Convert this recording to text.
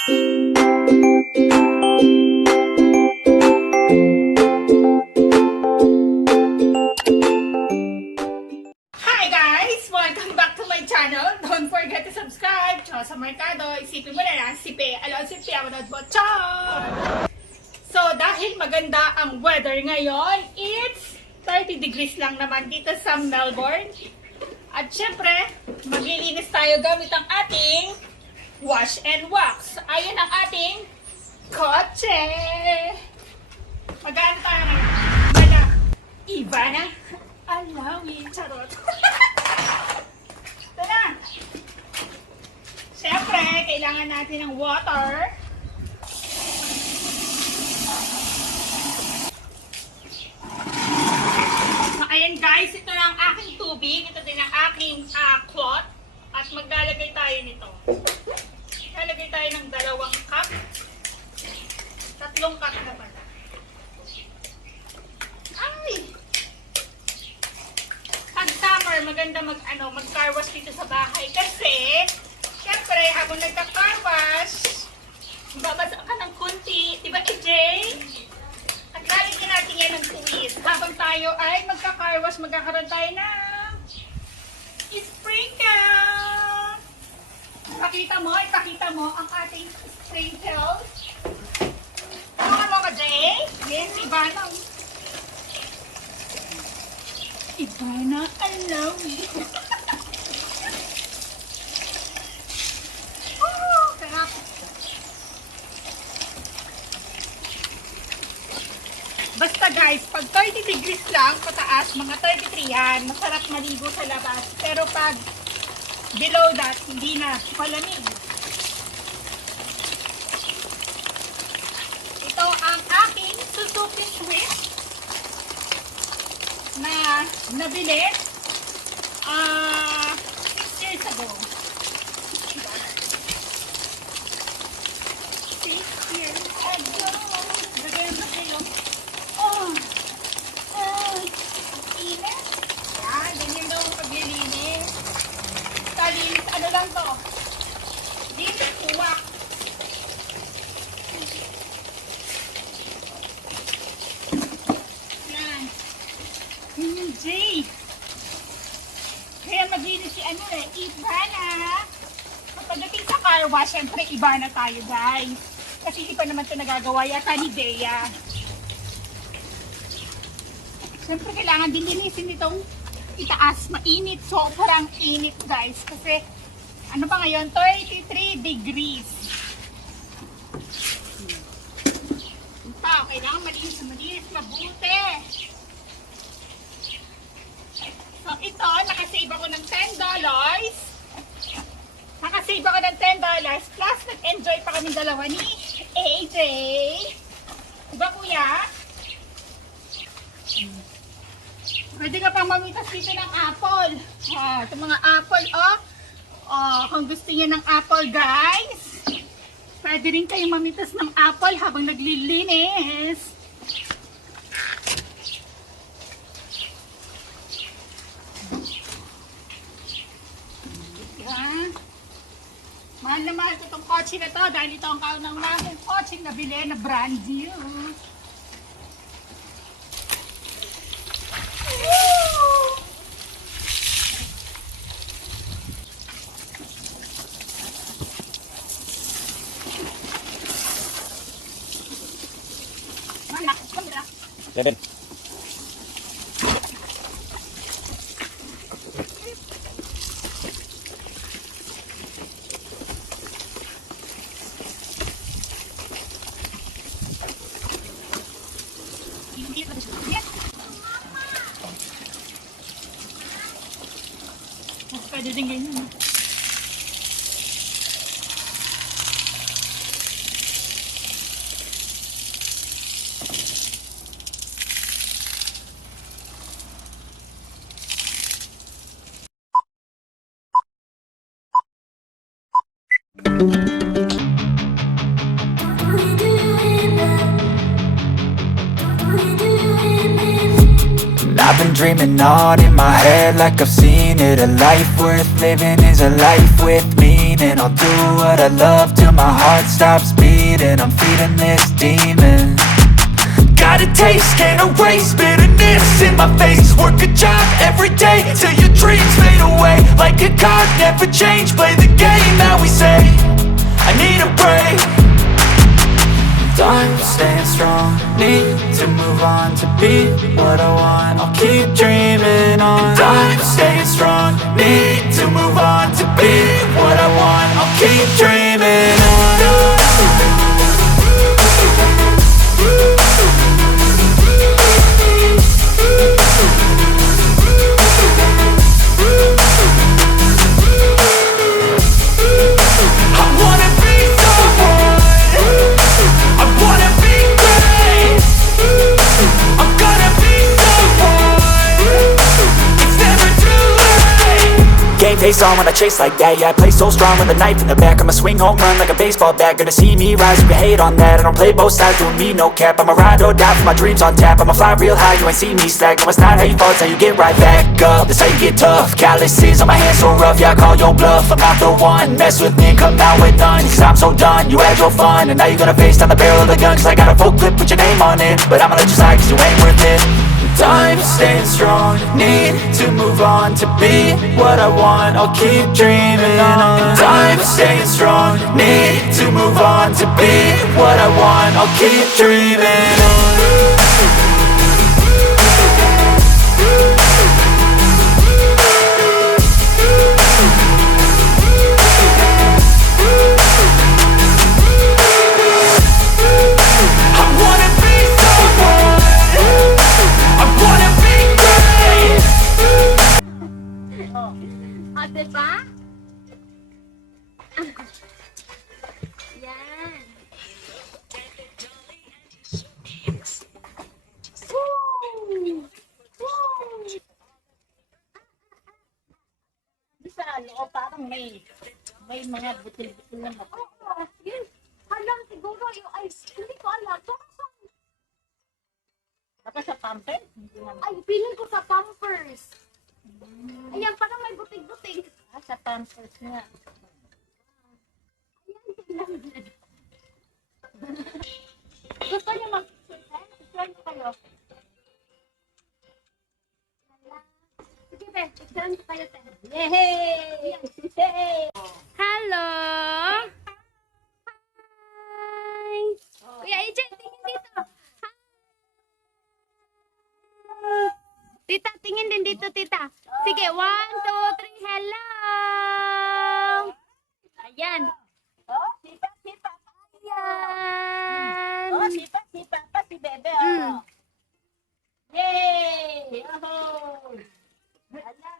Hi guys! Welcome back to my channel. Don't forget to subscribe. Jhosa Mercado. Isipin mo na yan. Sipe. Alon sipe. Amunod mo. Ciao! So, dahil maganda ang weather ngayon, it's 30 degrees lang naman dito sa Melbourne. At syempre, maglilinis tayo gamit ang ating wash and wax. Ayun ang ating kotse. Magano tayo ngayon? Mala, Ivanna, Alawi, charot. Ito na. Syempre, kailangan natin ng water. So, ayan guys, ito na ang aking tubig. Ito din ang aking cloth. At maglalagay tayo nito. Lalagay tayo ng 2 cup. 3 cup na pala. Ay! Pag summer, maganda mag-car wash dito sa bahay. Kasi, syempre, habang nagka-car wash, babasa ka ng kunti. Diba, EJ? At lalagyan natin yan ng twist. Habang tayo ay magka-car wash, magkakaroon tayo ng sprinkle. Ipakita mo ang ating sprinkle. Ano mo ka, Jay? Yes, Ivanna. Ivanna, Alawi. Oh, sarap. Basta guys, pag 30 degrees lang pataas, mga 33 yan, masarap maligo sa labas. Pero pag below that, hindi na malamig. Ito ang aking Suzuki Swift na nabili 6 years ago. 6 years ago. Lagyan mo kayo. Init. Yan, ganyan daw ang paglilinis. Talinis, ano lang to? Linis uwak. Yan. Yun yung Jay. Kaya maglinis si Ivanna. Kapag dating sa car wash, syempre Ivanna tayo guys. Kasi hindi pa naman ito nagagawa yata ni Dea. Siyempre, kailangan din linisin itong itaas. Mainit. Sobrang init, guys. Kasi, ano pa ngayon? 33 degrees. Ito, kailangan malinis, mabuti. So, ito, nakasave ako ng $10. Nakasave ako ng $10. Plus, nag-enjoy pa kami dalawa ni AJ. Diba, kuya? Pwede ka pang mamitas dito ng apple. Ito mga apple, kung gusto niyo ng apple, guys, pwede rin kayong mamitas ng apple habang naglilinis. Mahal na mahal ko itong kotse na to dahil ito ang kaunang-unang kotse na bili na brand new. Seven. Pwede din ganyan. I've been dreaming on in my head like I've seen it. A life worth living is a life with meaning. dreaming. I'll do what I love till my heart stops beating. I'm feeding this demon. Got a taste, can't erase bitterness in my face. Work a job every day till your dreams fade away. Like a card, never change, play the game that we say. I need a break. I'm staying strong, need to move on to be what I want. I'll keep dreaming on. I'm staying strong, need to move on to be what I want. I'll keep dreaming on. Face on when I chase like that. Yeah, I play so strong with a knife in the back. I'ma swing home run like a baseball bat. Gonna see me rise, you can hate on that. I don't play both sides, doing me no cap. I'ma ride or die for my dreams on tap. I'ma fly real high, you ain't see me slack. No, it's not how you fall, it's how you get right back up. That's how you get tough. Calluses on my hands so rough, yeah, I call your bluff. I'm not the one, mess with me and come out with none. Cause I'm so done, you had your fun. And now you're gonna face down the barrel of the gun. Cause I got a full clip, put your name on it. But I'ma let you slide cause you ain't worth it. I'm staying strong, need to move on to be what I want. I'll keep dreaming on. I'm staying strong, need to move on to be what I want. I'll keep dreaming on. O, diba? Yan. Woo! Woo! Sa loob, parang may mga butil-butil na ako. Oo, yun. Alam, siguro yung ice. Hindi ko alam. Baka sa pamper. Ay, feeling ko sa Pampers. Ayan, parang may butig-butig. Sa pampers nga. Ayan, tingnan. Gusto niyo mag-picture kayo? Sige, be. Picture kayo, te. Yehey! Hello! Hi! Kuya AJ, tingin dito. Hi! Tita, tingin din dito, tita. Sige, 1, 2, 3, hello! Ayan. Oh, sipa. Ayan. Oh, sipa pa si Bebe. Mm. Oh. Yay! Oh. Ala,